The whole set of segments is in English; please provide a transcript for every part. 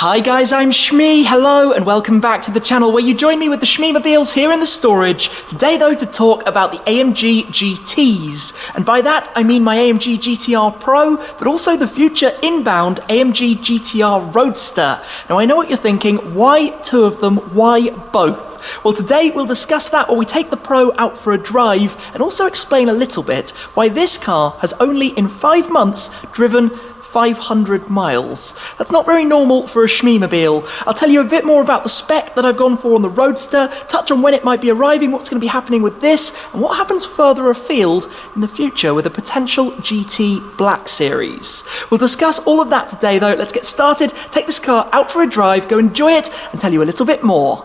Hi guys, I'm Shmee. Hello and welcome back to the channel where you join me with the Shmeemobiles here in the storage. Today though to talk about the AMG GTs. And by that I mean my AMG GTR Pro, but also the future inbound AMG GTR Roadster. Now I know what you're thinking, why two of them, why both? Well, today we'll discuss that while we take the Pro out for a drive and also explain a little bit why this car has only in 5 months driven 500 miles. That's not very normal for a Shmeemobile. I'll tell you a bit more about the spec that I've gone for on the Roadster, touch on when it might be arriving, what's going to be happening with this, and what happens further afield in the future with a potential GT Black Series. We'll discuss all of that today though. Let's get started, take this car out for a drive, go enjoy it, and tell you a little bit more.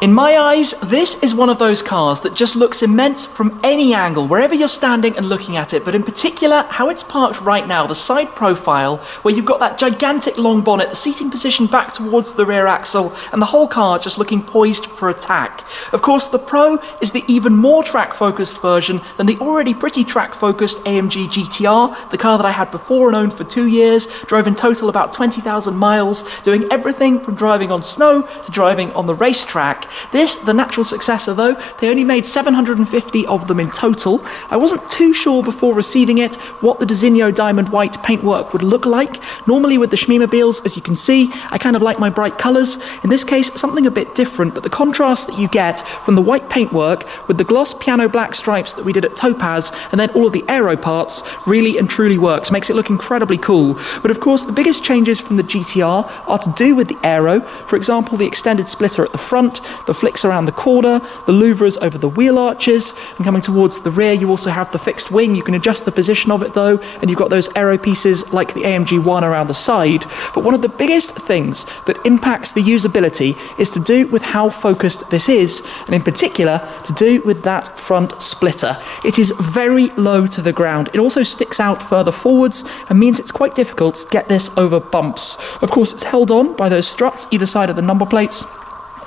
In my eyes, this is one of those cars that just looks immense from any angle, wherever you're standing and looking at it, but in particular, how it's parked right now, the side profile, where you've got that gigantic long bonnet, the seating position back towards the rear axle, and the whole car just looking poised for attack. Of course, the Pro is the even more track-focused version than the already pretty track-focused AMG GTR, the car that I had before and owned for 2 years, drove in total about 20,000 miles, doing everything from driving on snow to driving on the racetrack. This, the natural successor though, they only made 750 of them in total. I wasn't too sure before receiving it what the Designo Diamond White paintwork would look like. Normally with the Shmeemobiles, as you can see, I kind of like my bright colours. In this case, something a bit different, but the contrast that you get from the white paintwork with the gloss piano black stripes that we did at Topaz, and then all of the aero parts, really and truly works, makes it look incredibly cool. But of course, the biggest changes from the GTR are to do with the aero. For example, the extended splitter at the front, the flicks around the corner, the louvres over the wheel arches, and coming towards the rear you also have the fixed wing. You can adjust the position of it though, and you've got those aero pieces like the AMG One around the side. But one of the biggest things that impacts the usability is to do with how focused this is, and in particular to do with that front splitter. It is very low to the ground. It also sticks out further forwards and means it's quite difficult to get this over bumps. Of course, it's held on by those struts either side of the number plates,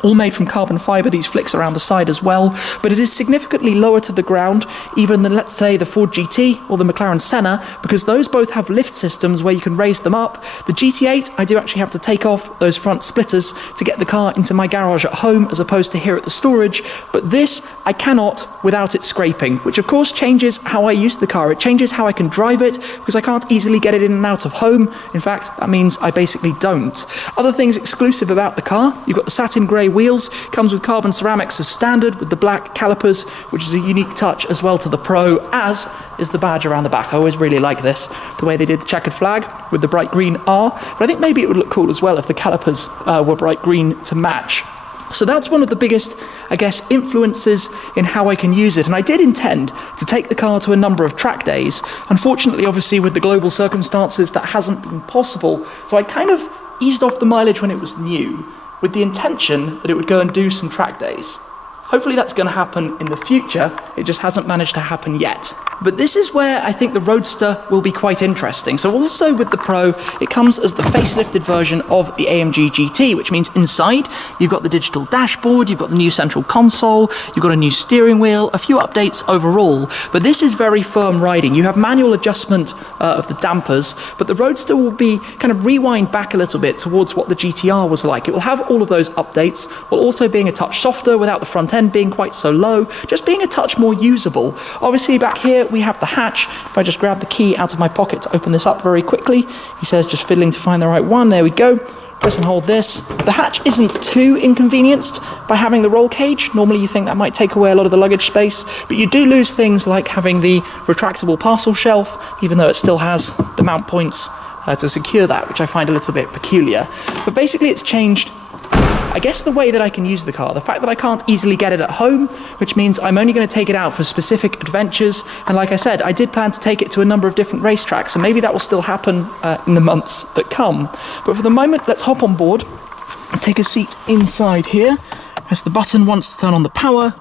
all made from carbon fibre, these flicks around the side as well, but it is significantly lower to the ground even than, let's say, the Ford GT or the McLaren Senna, because those both have lift systems where you can raise them up. The GT8, I do actually have to take off those front splitters to get the car into my garage at home as opposed to here at the storage, but this I cannot without it scraping, which of course changes how I use the car. It changes how I can drive it, because I can't easily get it in and out of home. In fact, that means I basically don't. Other things exclusive about the car, you've got the satin grey wheels, comes with carbon ceramics as standard with the black calipers, which is a unique touch as well to the Pro, as is the badge around the back. I always really like this, the way they did the checkered flag with the bright green R, but I think maybe it would look cool as well if the calipers were bright green to match. So that's one of the biggest, I guess, influences in how I can use it. And I did intend to take the car to a number of track days. Unfortunately, obviously, with the global circumstances, that hasn't been possible. So I kind of eased off the mileage when it was new, with the intention that it would go and do some track days. Hopefully that's going to happen in the future, it just hasn't managed to happen yet. But this is where I think the Roadster will be quite interesting. So also with the Pro, it comes as the facelifted version of the AMG GT, which means inside you've got the digital dashboard, you've got the new central console, you've got a new steering wheel, a few updates overall. But this is very firm riding. You have manual adjustment of the dampers, but the Roadster will be kind of rewind back a little bit towards what the GTR was like. It will have all of those updates, while also being a touch softer without the front end being quite so low, just being a touch more usable. Obviously back here we have the hatch. If I just grab the key out of my pocket to open this up very quickly, he says just fiddling to find the right one, there we go. Press and hold this. The hatch isn't too inconvenienced by having the roll cage. Normally you think that might take away a lot of the luggage space, but you do lose things like having the retractable parcel shelf, even though it still has the mount points to secure that, which I find a little bit peculiar. But basically it's changed, I guess, the way that I can use the car. The fact that I can't easily get it at home, which means I'm only going to take it out for specific adventures. And like I said, I did plan to take it to a number of different racetracks, and maybe that will still happen in the months that come. But for the moment, let's hop on board and take a seat inside here. Press the button once to turn on the power,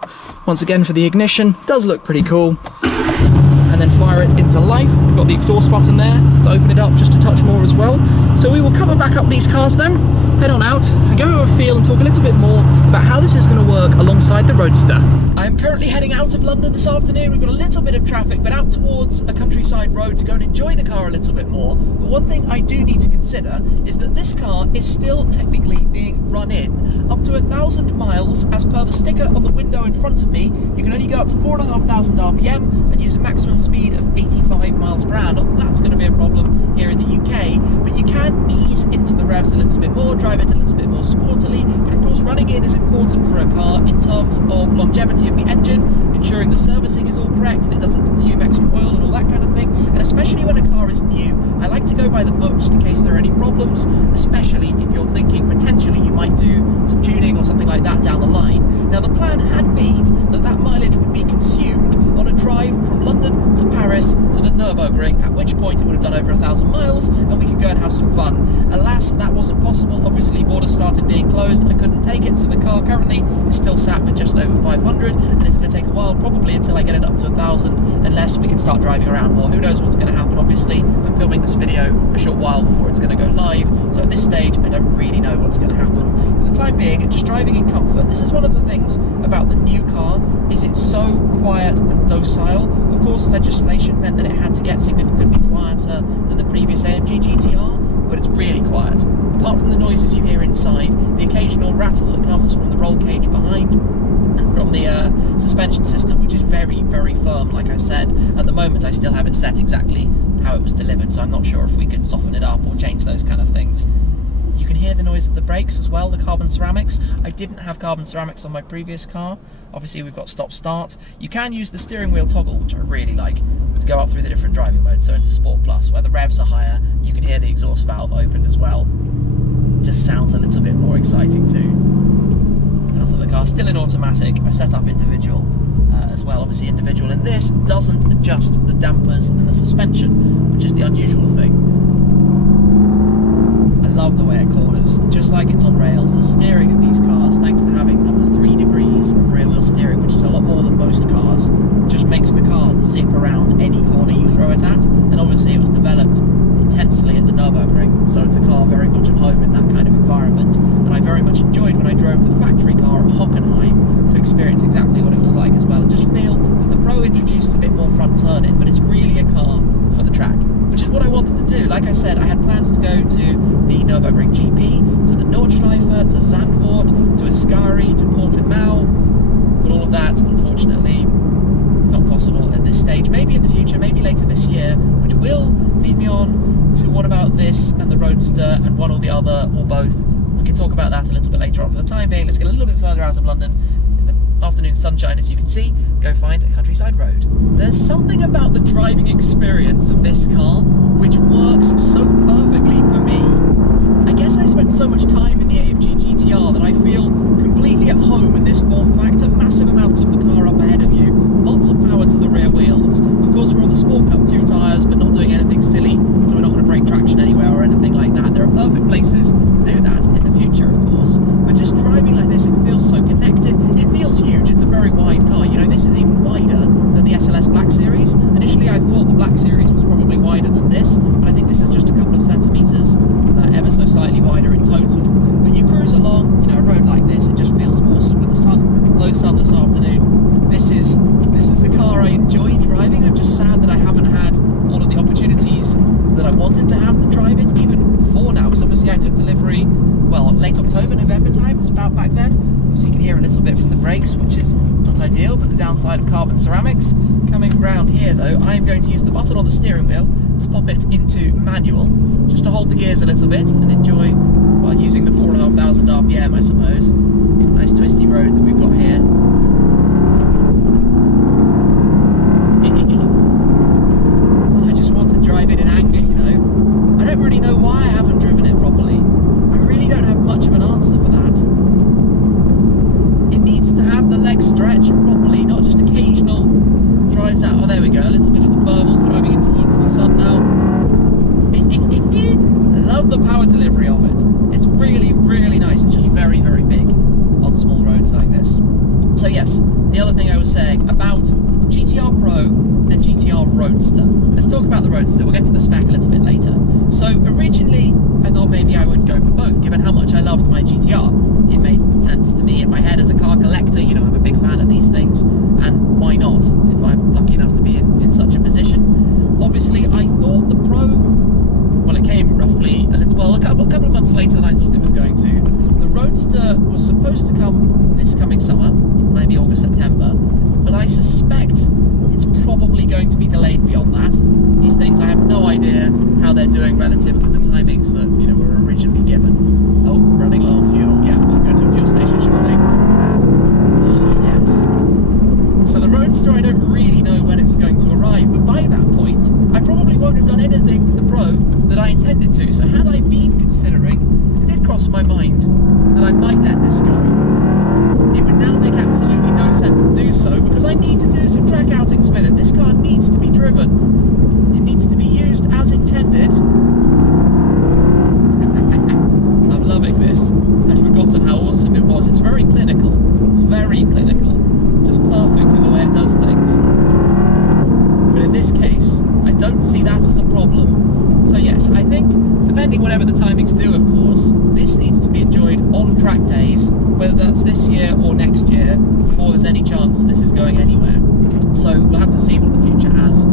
once again for the ignition. Does look pretty cool. And then fire it into life. We've got the exhaust button there to open it up just a touch more as well. So we will cover back up these cars then. head on out and go over a feel and talk a little bit more about how this is going to work alongside the Roadster. I'm currently heading out of London this afternoon. We've got a little bit of traffic, but out towards a countryside road to go and enjoy the car a little bit more. But one thing I do need to consider is that this car is still technically being run in up to 1,000 miles as per the sticker on the window in front of me. You can only go up to 4,500 RPM and use a maximum speed of 85 miles per hour. Not that that's going to be a problem here in the UK, but you can ease into the revs a little bit more, drive it a little bit more sportily. But of course, running in is important for a car in terms of longevity of the engine, ensuring the servicing is all correct and it doesn't consume extra oil and all that kind of thing. And especially when a car is new, I like to go by the book just in case there are any problems, especially if you're thinking potentially you might do some tuning or something like that down the line. Now, the plan had been that that mileage would be consumed on a drive from London to Paris to the Nürburgring, at which point it would have done over 1,000 miles and we could go and have some fun. Alas, that wasn't possible. Obviously, borders started being closed. I couldn't take it, so the car currently is still sat with just over 500, and it's going to take a while, probably until I get it up to 1,000, unless we can start driving around more. Who knows what's going to happen? Obviously, I'm filming this video a short while before it's going to go live, so at this stage, I don't really know what's going to happen. For the time being, just driving in comfort. This is one of the things about the new car, is it's so quiet and docile. Of course, legislation meant that it had to get significantly quieter than the previous AMG GTR, but it's really quiet. Apart from the noises you hear inside, the occasional rattle that comes from the roll cage behind, and from the suspension system, which is very, very firm, like I said. At the moment, I still have it set exactly how it was delivered, so I'm not sure if we could soften it up or change those kind of things. You can hear the noise of the brakes as well, the carbon ceramics. I didn't have carbon ceramics on my previous car. Obviously, we've got stop-start. You can use the steering wheel toggle, which I really like, to go up through the different driving modes. So into Sport Plus, where the revs are higher, you can hear the exhaust valve open as well. Just sounds a little bit more exciting too. Out of the car, still in automatic. I set up individual as well. Obviously, individual in this doesn't adjust the dampers and the suspension, which is the unusual thing. I love the way it corners, just like it's on rails. The steering in these cars, thanks to having up to 3 degrees of rear wheel steering, which is a lot more than most cars, just makes the car zip around any corner you throw it at. And obviously, it was developed intensely at the Nürburgring, so it's a car very much at home in that kind of environment. And I very much enjoyed when I drove the factory car at Hockenheim to experience exactly what it was like as well, and just feel that the Pro introduced a bit more front turning, but it's really a car for the track, which is what I wanted to do. Like I said, I had plans to go to the Nürburgring GP, to the Nordschleife, to Zandvoort, to Ascari, to Portimao, but all of that, unfortunately, not possible at this stage. Maybe in the future, maybe later this year, which will lead me on to what about this and the Roadster and one or the other or both. We can talk about that a little bit later on. For the time being, let's get a little bit further out of London. In the afternoon sunshine, as you can see, go find a countryside road. There's something about the driving experience of this car which works so perfectly for me. I guess I spent so much time in the AMG GTR that I feel completely at home in this form factor. Massive amounts of the car up ahead of you, lots of power to the rear wheels. Of course, we're on the Sport Cup 2 tyres, but not doing anything silly, so we're not going to break traction anywhere or anything like that. There are perfect places to do that in the future, of course. But just driving like this, it feels so connected. It feels huge. It's a very wide car. You know, this is even wider than the SLS Black Series. Initially, I thought the Black Series was probably wider than this, but I think this is just a couple of centimetres ever so slightly wider in total. But you cruise along, you know, a road like this, it just feels awesome with the sun, low sun this afternoon. This is the car I enjoy driving. I'm just sad that I haven't had all of the opportunities that I wanted to have to drive it, even before now, because obviously I took delivery, well, late October, November time, it was about back then. So you can hear a little bit from the brakes, which is not ideal, but the downside of carbon ceramics. Coming round here though, I am going to use the button on the steering wheel to pop it into manual, just to hold the gears a little bit and enjoy, well, using the 4,500 RPM, I suppose. Nice twisty road that we've got here. I just want to drive it in anger, you know. I don't really know why I haven't driven it properly. I really don't have much of an answer for that. It needs to have the legs stretched properly, not just occasional drives out. Oh, there we go, a little bit of the burbles driving in towards the sun now. I love the power delivery of it. It's really, really nice. It's just very, very big on small roads like this. So yes, the other thing I was saying about GTR Pro and GTR Roadster. Let's talk about the Roadster. We'll get to the spec a little bit later. So originally, I thought maybe I would go for both, given how much I love months later than I thought it was going to. The Roadster was supposed to come this coming summer, maybe August, September, but I suspect it's probably going to be delayed beyond that. These things, I have no idea how they're doing relative to the timings that, you know, were originally given. Oh, running low on fuel. Yeah, we'll go to a fuel station shortly. Oh, yes. So the Roadster, I don't really know when it's going to arrive, but by that point, I probably won't have done anything with the Pro that I intended to. So had I been considering, it did cross my mind that I might let this go. It would now make absolutely no sense to do so, because I need to do some track outings with it. This car needs to be driven. It needs to be used as intended. I'm loving this. I'd forgotten how awesome it was. It's very clinical. It's very clinical. Just perfect in the way it does things. But in this case, I don't see that as a problem. So yes, I think, depending whatever the timings do, of course, this needs to be enjoyed on track days, whether that's this year or next year, before there's any chance this is going anywhere. So we'll have to see what the future has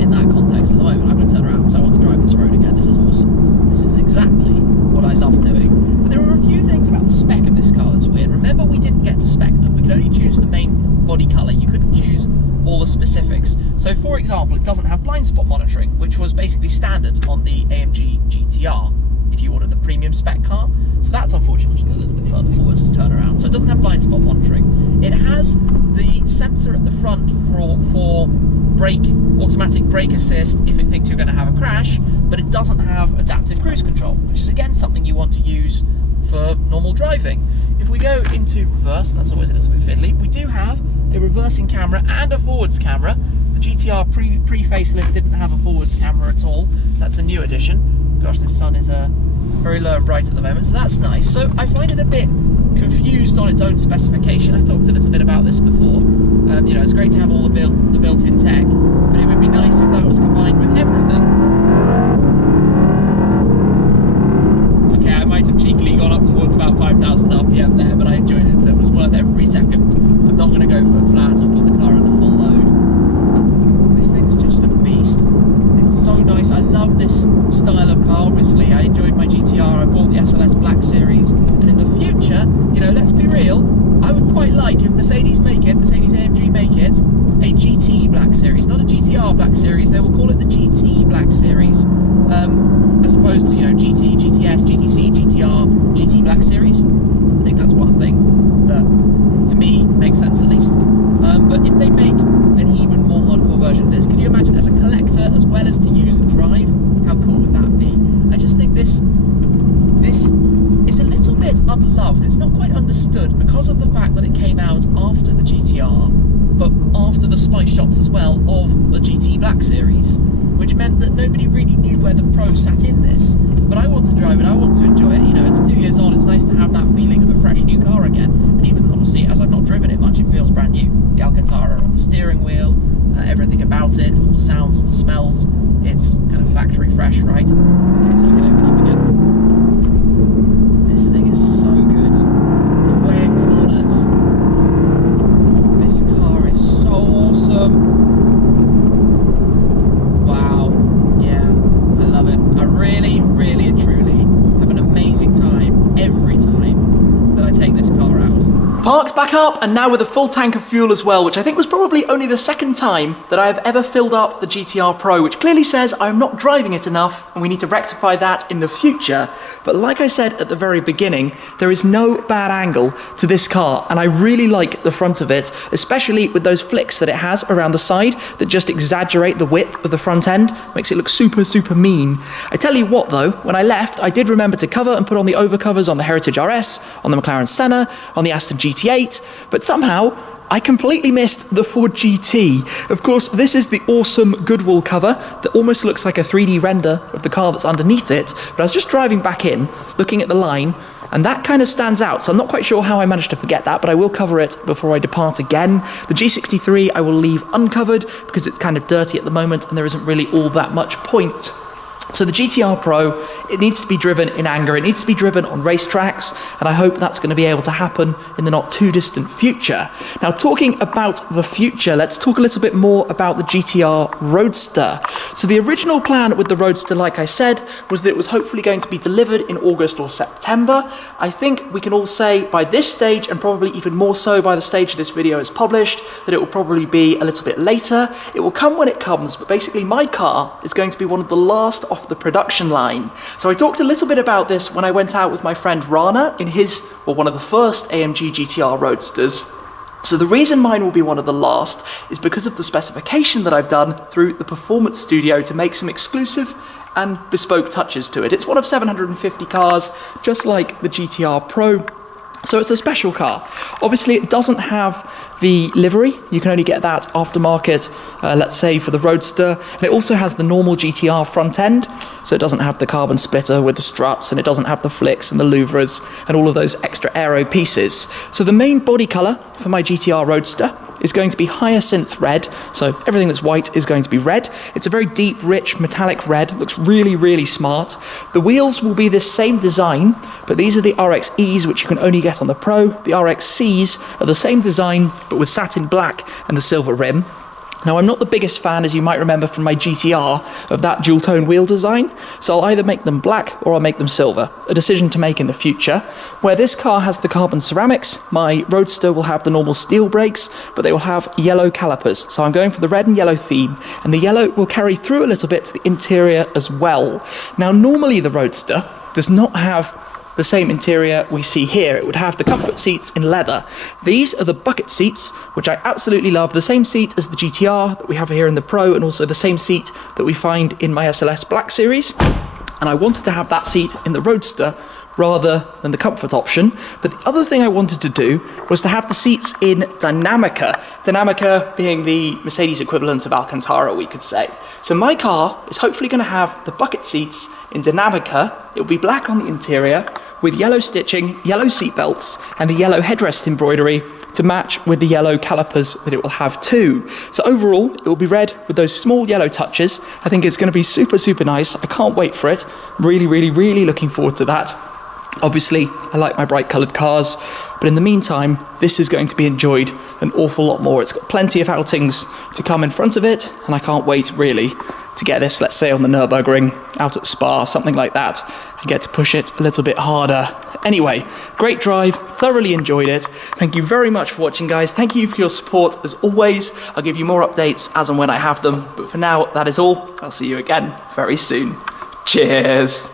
in that context. At the moment, I'm going to turn around because I want to drive this road again. This is awesome. This is exactly what I love doing. But there are a few things about the spec of this car that's weird. Remember, we didn't get to spec them. We could only choose the main body colour. You couldn't choose all the specifics. So for example, it doesn't have blind spot monitoring, which was basically standard on the AMG GTR if you ordered the premium spec car. So that's unfortunate. Just go a little bit further forwards to turn around. So it doesn't have blind spot monitoring. It has the sensor at the front for brake, automatic brake assist if it thinks you're going to have a crash, but it doesn't have adaptive cruise control, which is again something you want to use for normal driving. If we go into reverse, and that's always a little bit fiddly, we do have a reversing camera and a forwards camera. The GTR pre-facelift didn't have a forwards camera at all. That's a new addition. Gosh, this sun is very low and bright at the moment, so that's nice. So I find it a bit confused on its own specification. I've talked a little bit about this before. You know, it's great to have all the built-in tech, but it would be nice if that was combined with everything. Okay, I might have cheekily gone up towards about 5,000 RPM there, but I enjoyed it, so it was worth every second. I'm not going to go for it flat or put the car under full load. This thing's just a beast. It's so nice. I love this style of car, obviously. I enjoyed my GTR. I bought the SLS Black Series, and in the future, you know, let's be real, I would quite like, if Mercedes AMG make it, a GT Black Series, not a GTR Black Series. They will call it the GT Black Series, as opposed to, you know, GT, GTS, GTC, GTR, GT Black Series. I think that's one thing that, to me, makes sense at least. But if they make an even more hardcore version of this, can you imagine as a collector as well as to use and drive? How cool would that be? I just think this is a little bit unloved. It's not quite understood because of the fact that it came out after the GTR, but after the spice shots as well of the GT Black Series, which meant that nobody really knew where the Pro sat in this. But I want to drive it, I want to enjoy it. You know, it's 2 years on, it's nice to have that feeling of a fresh new car again. And even obviously, as I've not driven it much, it feels brand new. The Alcantara on the steering wheel, everything about it, all the sounds, all the smells, it's kind of factory fresh, right? Okay, so we can open up again. This thing is so good. The way it corners. This car is so awesome. Wow. Yeah, I love it. I really, really and truly have an amazing time every time that I take this car out. Parked back up, and now with a full tank of fuel as well, which I think was probably only the second time that I have ever filled up the GTR Pro, which clearly says I'm not driving it enough, and we need to rectify that in the future. But like I said at the very beginning, there is no bad angle to this car, and I really like the front of it, especially with those flicks that it has around the side that just exaggerate the width of the front end, makes it look super, super mean. I tell you what though, when I left, I did remember to cover and put on the overcovers on the Heritage RS, on the McLaren Senna, on the Aston GT8, but somehow I completely missed the Ford GT. Of course, this is the awesome Goodwill cover that almost looks like a 3D render of the car that's underneath it, but I was just driving back in, looking at the line, and that kind of stands out, so I'm not quite sure how I managed to forget that, but I will cover it before I depart again. The G63 I will leave uncovered because it's kind of dirty at the moment and there isn't really all that much point. So the GTR Pro it needs to be driven in anger. It needs to be driven on racetracks, and I hope that's going to be able to happen in the not too distant future. Now, talking about the future, let's talk a little bit more about the GTR Roadster. So the original plan with the Roadster, like I said, was that it was hopefully going to be delivered in August or September. I think we can all say by this stage, and probably even more so by the stage this video is published, that it will probably be a little bit later. It will come when it comes, but basically my car is going to be one of the last off the production line. So I talked a little bit about this when I went out with my friend Rana in his, well, one of the first AMG GTR Roadsters. So the reason mine will be one of the last is because of the specification that I've done through the Performance Studio to make some exclusive and bespoke touches to it. It's one of 750 cars, just like the GTR Pro. So it's a special car. Obviously, it doesn't have the livery. You can only get that aftermarket, let's say, for the Roadster. And it also has the normal GTR front end. So it doesn't have the carbon splitter with the struts, and it doesn't have the flicks and the louvres and all of those extra aero pieces. So the main body colour for my GTR Roadster is going to be hyacinth red, so everything that's white is going to be red. It's a very deep, rich, metallic red. It looks really, really smart. The wheels will be this same design, but these are the RXEs, which you can only get on the Pro. The RXCs are the same design, but with satin black and the silver rim. Now, I'm not the biggest fan, as you might remember from my GTR, of that dual-tone wheel design, so I'll either make them black or I'll make them silver, a decision to make in the future. Where this car has the carbon ceramics, my Roadster will have the normal steel brakes, but they will have yellow calipers. So I'm going for the red and yellow theme, and the yellow will carry through a little bit to the interior as well. Now, normally the Roadster does not have the same interior we see here. It would have the comfort seats in leather. These are the bucket seats, which I absolutely love. The same seat as the GTR that we have here in the Pro, and also the same seat that we find in my SLS Black Series. And I wanted to have that seat in the Roadster rather than the comfort option. But the other thing I wanted to do was to have the seats in Dinamica. Dinamica being the Mercedes equivalent of Alcantara, we could say. So my car is hopefully going to have the bucket seats in Dinamica. It will be black on the interior with yellow stitching, yellow seat belts, and a yellow headrest embroidery to match with the yellow calipers that it will have too. So overall, it will be red with those small yellow touches. I think it's going to be super, super nice. I can't wait for it. Really, really, really looking forward to that. Obviously, I like my bright coloured cars, but in the meantime, this is going to be enjoyed an awful lot more. It's got plenty of outings to come in front of it, and I can't wait, really, to get this, let's say, on the Nürburgring, out at Spa, something like that, and get to push it a little bit harder. Anyway, great drive, thoroughly enjoyed it. Thank you very much for watching, guys. Thank you for your support, as always. I'll give you more updates as and when I have them, but for now, that is all. I'll see you again very soon. Cheers!